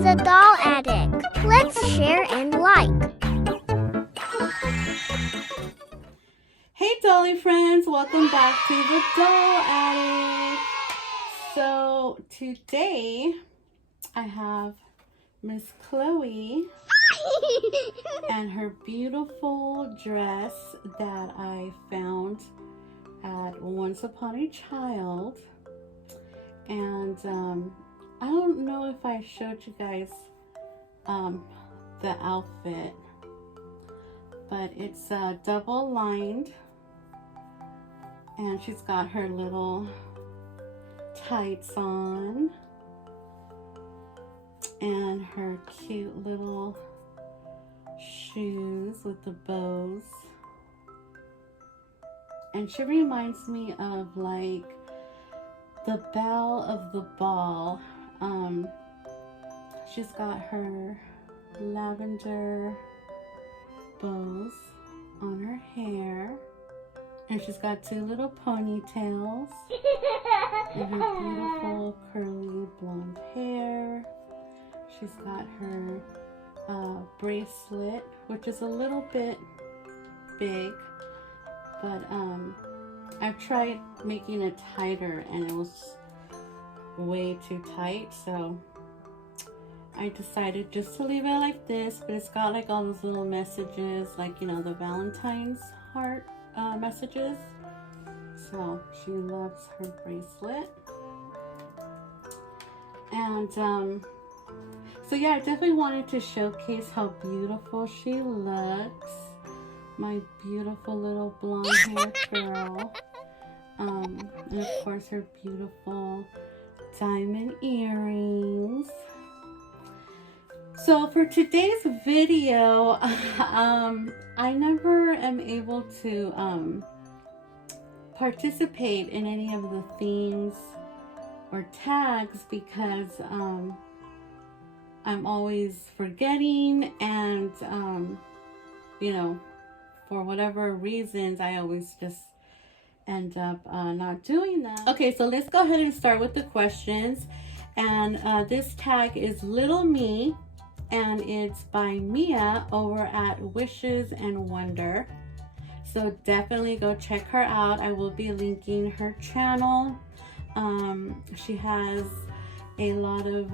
The Doll Attic. Let's share and like. Hey Dolly friends, welcome back to the Doll Attic. So today I have Miss Chloe and her beautiful dress that I found at Once Upon a Child. And I don't know if I showed you guys the outfit, but it's double lined, and she's got her little tights on and her cute little shoes with the bows. And she reminds me of like the belle of the ball. She's got her lavender bows on her hair, and she's got two little ponytails and her beautiful curly blonde hair. She's got her bracelet, which is a little bit big, but I've tried making it tighter and it was way too tight, so I decided just to leave it like this. But it's got like all those little messages, like, you know, the Valentine's heart messages. So she loves her bracelet. And so yeah, I definitely wanted to showcase how beautiful she looks. My beautiful little blonde hair girl. And of course her beautiful diamond earrings. So for today's video, I never am able to participate in any of the themes or tags because I'm always forgetting, and you know, for whatever reasons, I always just end up not doing that. Okay, so let's go ahead and start with the questions. And this tag is Little Me, and it's by Mia over at Wishes and Wonder. So definitely go check her out. I will be linking her channel. She has a lot of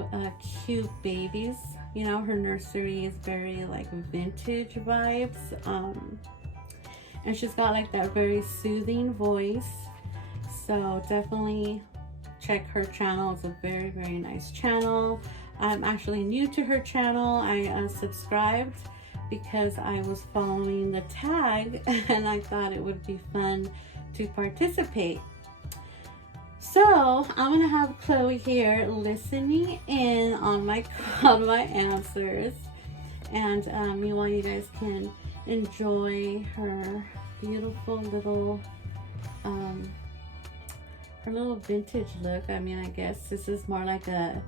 cute babies. You know, her nursery is very like vintage vibes. And she's got like that very soothing voice. So definitely check her channel. It's a very, very nice channel. I'm actually new to her channel. I subscribed because I was following the tag and I thought it would be fun to participate. So I'm gonna have Chloe here listening in on my answers, and meanwhile you guys can enjoy her beautiful little her little vintage look. I mean, I guess this is more like a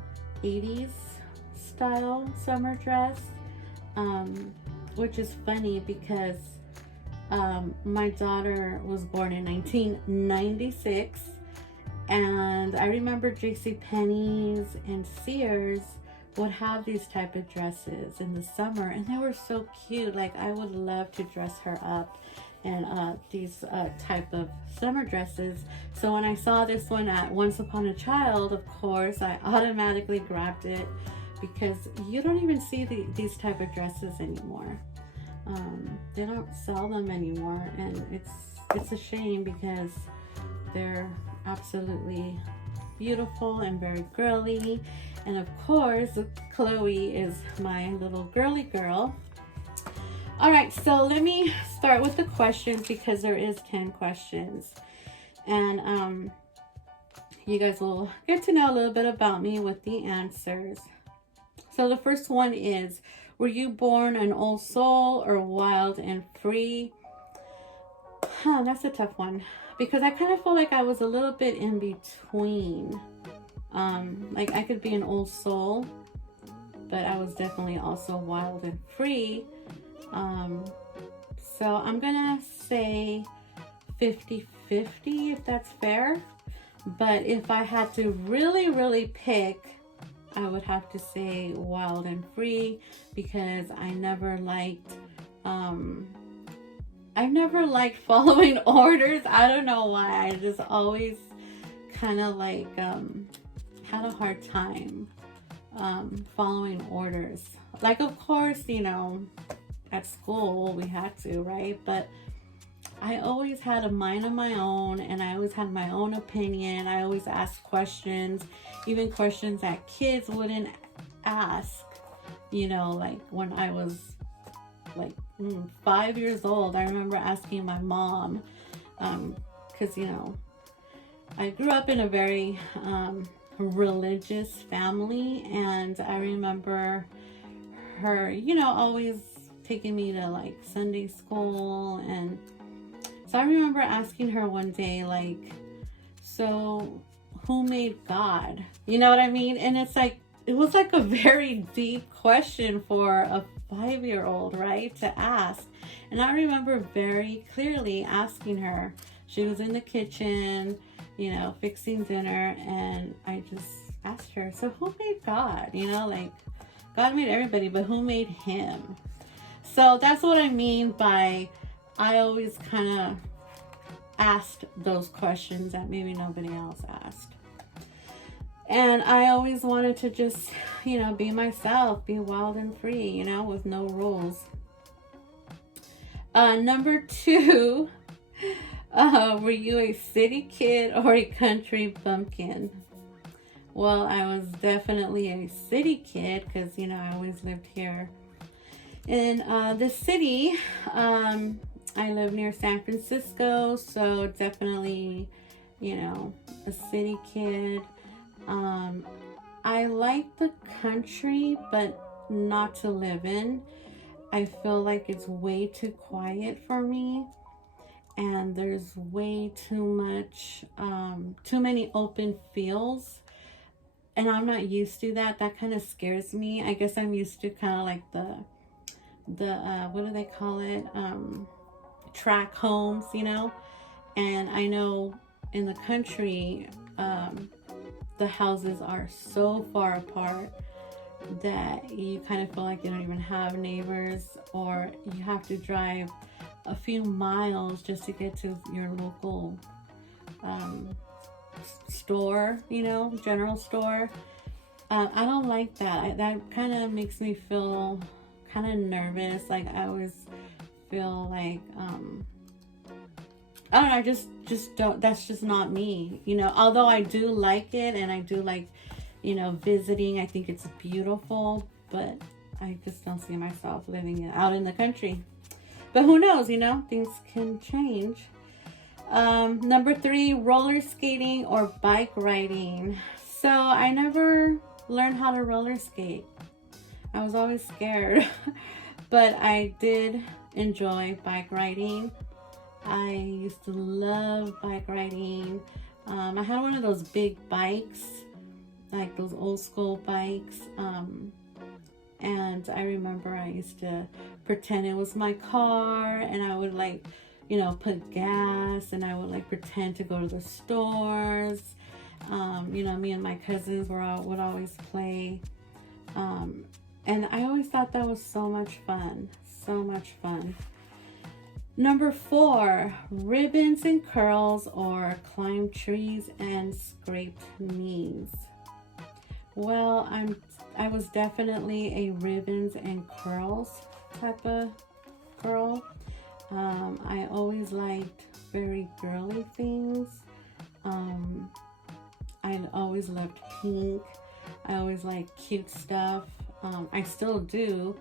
80s style summer dress, which is funny because my daughter was born in 1996, and I remember JCPenney's and Sears would have these type of dresses in the summer, and they were so cute. Like, I would love to dress her up in these type of summer dresses. So when I saw this one at Once Upon a Child, of course I automatically grabbed it, because you don't even see these type of dresses anymore. They don't sell them anymore, and it's a shame because they're absolutely beautiful and very girly. And of course Chloe is my little girly girl. All right, so let me start with the questions because there is 10 questions, and you guys will get to know a little bit about me with the answers. So the first one is, were you born an old soul or wild and free? That's a tough one, because I kind of feel like I was a little bit in between. Like, I could be an old soul, but I was definitely also wild and free. So I'm gonna say 50-50, if that's fair. But if I had to really pick, I would have to say Wild and Free, because I never liked following orders. I don't know why. I just always kind of like had a hard time following orders. Like, of course, you know, at school we had to, right? But I always had a mind of my own, and I always had my own opinion. I always asked questions, even questions that kids wouldn't ask. You know, like when I was like 5 years old, I remember asking my mom, because, you know, I grew up in a very religious family, and I remember her, you know, always taking me to like Sunday school. And so I remember asking her one day, like, so who made God? You know what I mean? And it's like, it was like a very deep question for a 5-year-old, right, to ask. And I remember very clearly asking her. She was in the kitchen, you know, fixing dinner, and I just asked her, so who made God? You know, like, God made everybody, but who made him? So that's what I mean by, I always kind of asked those questions that maybe nobody else asked. And I always wanted to just, you know, be myself, be wild and free, you know, with no rules. Number 2, were you a city kid or a country bumpkin? Well, I was definitely a city kid because, you know, I always lived here in the city. I live near San Francisco, so definitely, you know, a city kid. I like the country, but not to live in. I feel like it's way too quiet for me, and there's way too much, too many open fields, and I'm not used to that. That kind of scares me. I guess I'm used to kind of like the what do they call it? Track homes, you know? And I know in the country, the houses are so far apart that you kind of feel like you don't even have neighbors, or you have to drive a few miles just to get to your local store, you know, general store. I don't like that. That kind of makes me feel kind of nervous. Like, I always feel like I don't know, I just don't, that's just not me, you know. Although I do like it, and I do like, you know, visiting. I think it's beautiful, but I just don't see myself living out in the country. But who knows, you know, things can change. Number 3, roller skating or bike riding. So I never learned how to roller skate. I was always scared, but I did enjoy bike riding. I used to love bike riding. I had one of those big bikes, like those old school bikes. And I remember I used to pretend it was my car, and I would, like, you know, put gas, and I would like pretend to go to the stores. You know, me and my cousins would always play. And I always thought that was so much fun. So much fun. Number 4, ribbons and curls or climb trees and scraped knees. Well, I was definitely a ribbons and curls type of girl. I always liked very girly things. I always loved pink. I always liked cute stuff. I still do.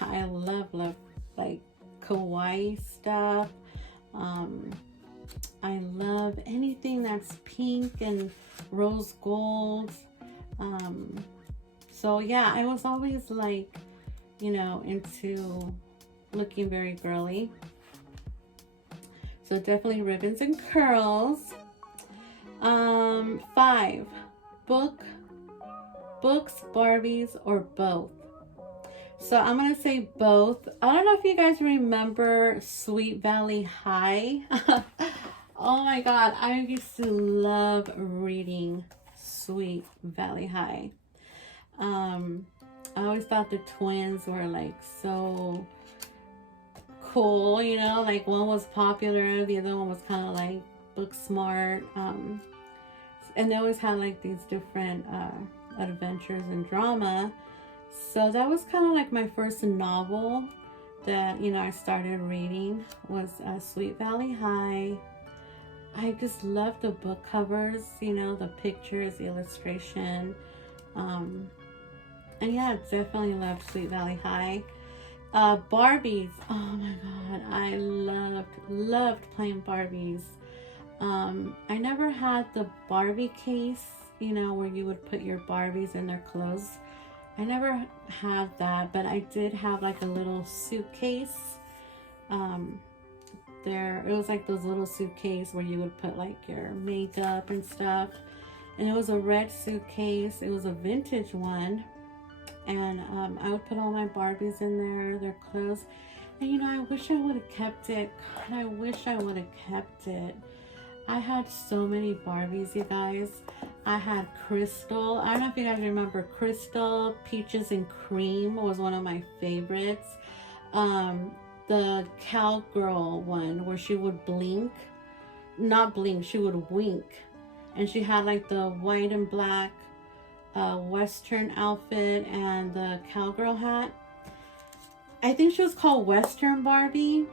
I love like kawaii stuff. I love anything that's pink and rose gold. So yeah, I was always like, you know, into looking very girly. So definitely ribbons and curls. 5, books, Barbies, or both. So I'm going to say both. I don't know if you guys remember Sweet Valley High. Oh my God, I used to love reading Sweet Valley High. I always thought the twins were like so cool, you know, like one was popular, the other one was kind of like book smart. And they always had like these different adventures and drama. So that was kind of like my first novel that, you know, I started reading was Sweet Valley High. I just love the book covers, you know, the pictures, the illustration. And yeah, definitely loved Sweet Valley High. Barbies. Oh my God. I loved playing Barbies. I never had the Barbie case, you know, where you would put your Barbies in their clothes. I never had that, but I did have like a little suitcase. It was like those little suitcase where you would put like your makeup and stuff. And it was a red suitcase. It was a vintage one. And I would put all my Barbies in there, their clothes. And you know, I wish I would have kept it. God, I wish I would have kept it. I had so many Barbies, you guys. I had Crystal. I don't know if you guys remember Crystal. Peaches and Cream was one of my favorites. The cowgirl one where she would blink. Not blink, she would wink. And she had like the white and black Western outfit and the cowgirl hat. I think she was called Western Barbie.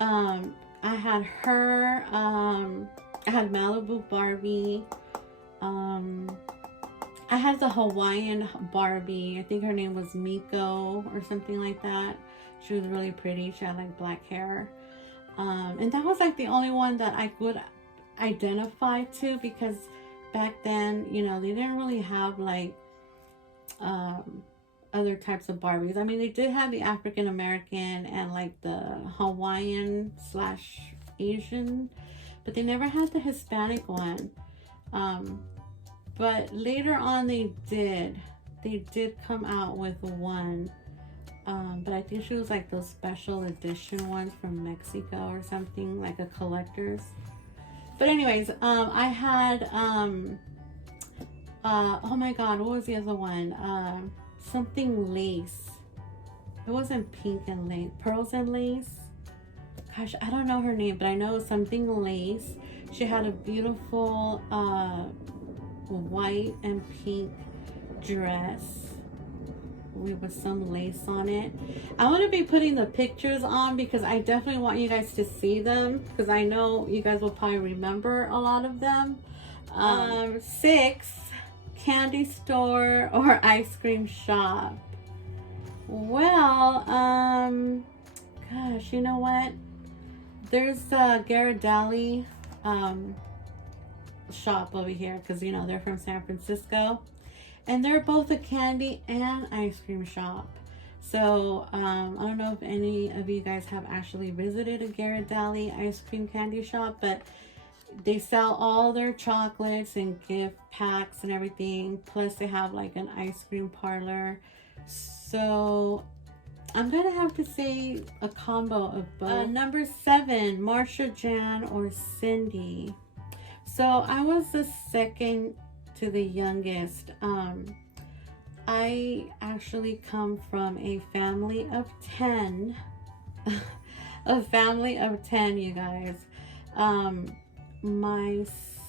I had her. I had Malibu Barbie. I had the Hawaiian Barbie. I think her name was Miko or something like that. She was really pretty. She had like black hair. And that was like the only one that I could identify to, because back then, you know, they didn't really have like other types of Barbies. I mean, they did have the African American and like the Hawaiian / Asian, but they never had the Hispanic one. But later on they did come out with one. But I think she was like those special edition ones from Mexico or something, like a collector's. But anyways, I had, oh my God, what was the other one? Something lace. It wasn't pink and lace, pearls and lace. Gosh, I don't know her name, but I know it was something lace. She had a beautiful white and pink dress with some lace on it. I want to be putting the pictures on because I definitely want you guys to see them, because I know you guys will probably remember a lot of them. 6, candy store or ice cream shop. Well, gosh, you know what? There's a Ghirardelli shop over here, because you know they're from San Francisco. And they're both a candy and ice cream shop. So, I don't know if any of you guys have actually visited a Ghirardelli ice cream candy shop, but they sell all their chocolates and gift packs and everything. Plus, they have like an ice cream parlor. So, I'm going to have to say a combo of both. Number 7, Marsha, Jan, or Cindy. So, I was the second to the youngest. I actually come from a family of 10. A family of 10, you guys. My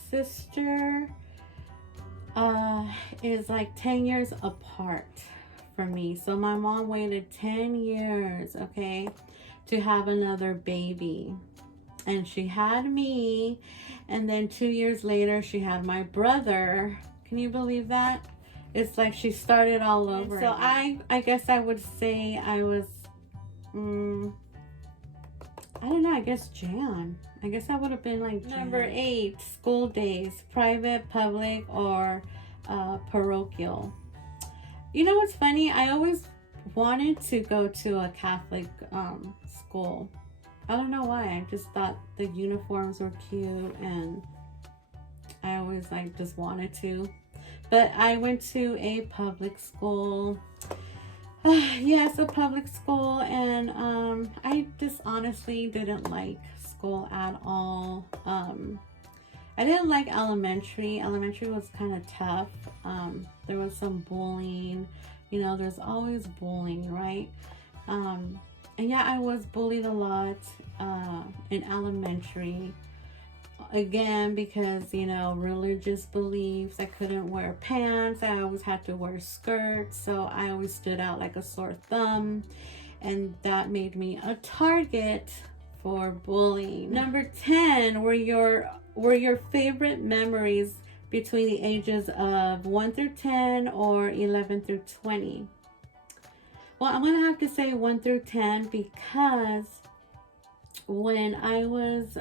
sister is like 10 years apart from me. So my mom waited 10 years, okay, to have another baby. And she had me, and then 2 years later she had my brother. Can you believe that? It's like she started all over. So I guess I would say I was I don't know, I guess Jan. I guess I would have been like Jan. Number 8, school days, private, public, or parochial. You know what's funny? I always wanted to go to a Catholic school. I don't know why. I just thought the uniforms were cute, and I always like just wanted to. But I went to a public school. Yes, a public school, and I just honestly didn't like school at all. I didn't like elementary. Elementary was kind of tough. There was some bullying. You know, there's always bullying, right? And yeah, I was bullied a lot in elementary. Again, because, you know, religious beliefs. I couldn't wear pants. I always had to wear skirts. So I always stood out like a sore thumb. And that made me a target for bullying. Number 10 were your favorite memories between the ages of 1 through 10 or 11 through 20. Well, I'm gonna have to say 1 through 10 because when I was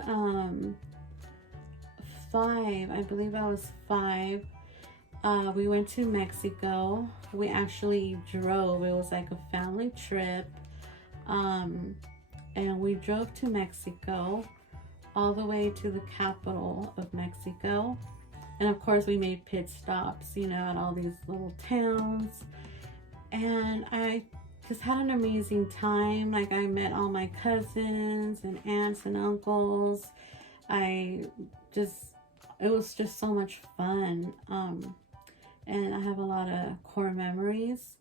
5, I believe I was 5, we went to Mexico. We actually drove. It was like a family trip. And we drove to Mexico, all the way to the capital of Mexico. And of course we made pit stops, you know, at all these little towns. And I just had an amazing time. Like, I met all my cousins and aunts and uncles. It was just so much fun. And I have a lot of core memories.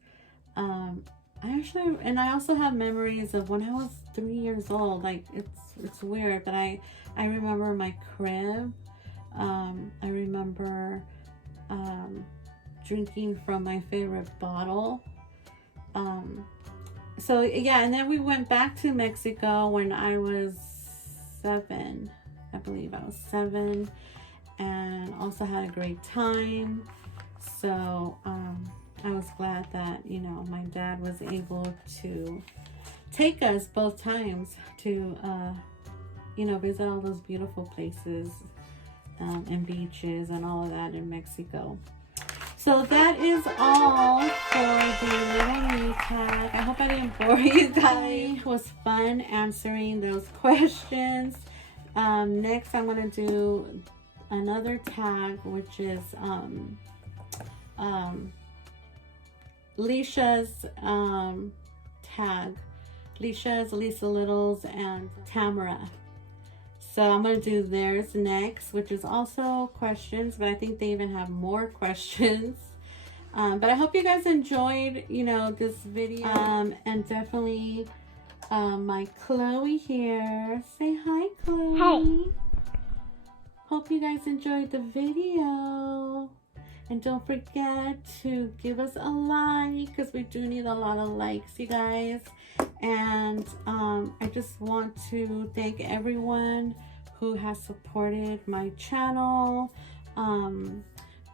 I also have memories of when I was 3 years old. Like, it's weird, but I remember my crib. I remember drinking from my favorite bottle. So yeah, and then we went back to Mexico when I was 7. I believe I was 7, and also had a great time. So I was glad that, you know, my dad was able to take us both times to, you know, visit all those beautiful places and beaches and all of that in Mexico. So that is all for the little me tag. I hope I didn't bore you guys. It was fun answering those questions. Next, I'm going to do another tag, which is Leisha's tag. Leisha's, Lisa Littles, and Tamara. So I'm going to do theirs next, which is also questions, but I think they even have more questions. But I hope you guys enjoyed, you know, this video. And definitely my Chloe here. Say hi, Chloe. Hi. Hope you guys enjoyed the video. And don't forget to give us a like, because we do need a lot of likes, you guys. And I just want to thank everyone who has supported my channel.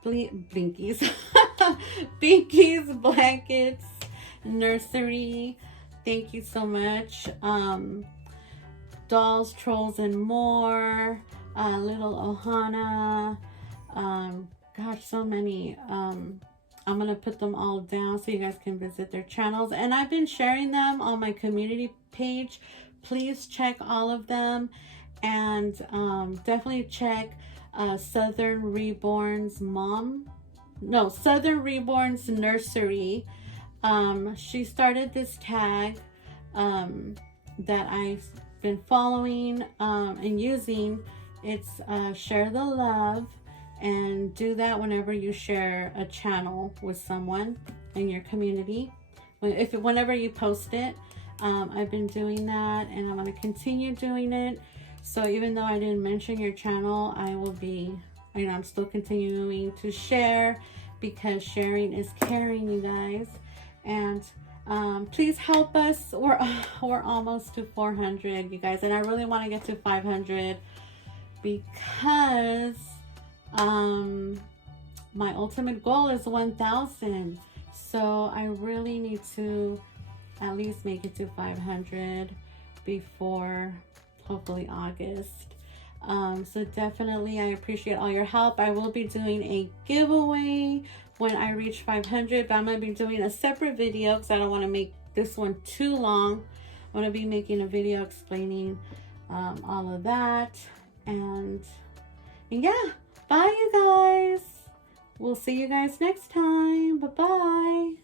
Blinkies. Binkies Blankets Nursery. Thank you so much. Dolls, Trolls, and More. Little Ohana. Gosh, so many. I'm gonna put them all down so you guys can visit their channels, and I've been sharing them on my community page. Please check all of them, and definitely check Southern Reborn's Southern Reborn's Nursery. She started this tag that I've been following and using. It's Share the Love. And do that whenever you share a channel with someone in your community. Whenever you post it, I've been doing that, and I'm going to continue doing it. So even though I didn't mention your channel, I will be, you know, I'm still continuing to share, because sharing is caring, you guys. And please help us. We're almost to 400, you guys, and I really want to get to 500 because my ultimate goal is 1,000. So I really need to at least make it to 500 before hopefully August. So definitely I appreciate all your help. I will be doing a giveaway when I reach 500, but I'm going to be doing a separate video because I don't want to make this one too long. I'm going to be making a video explaining all of that. And yeah, bye you guys. We'll see you guys next time. Bye-bye.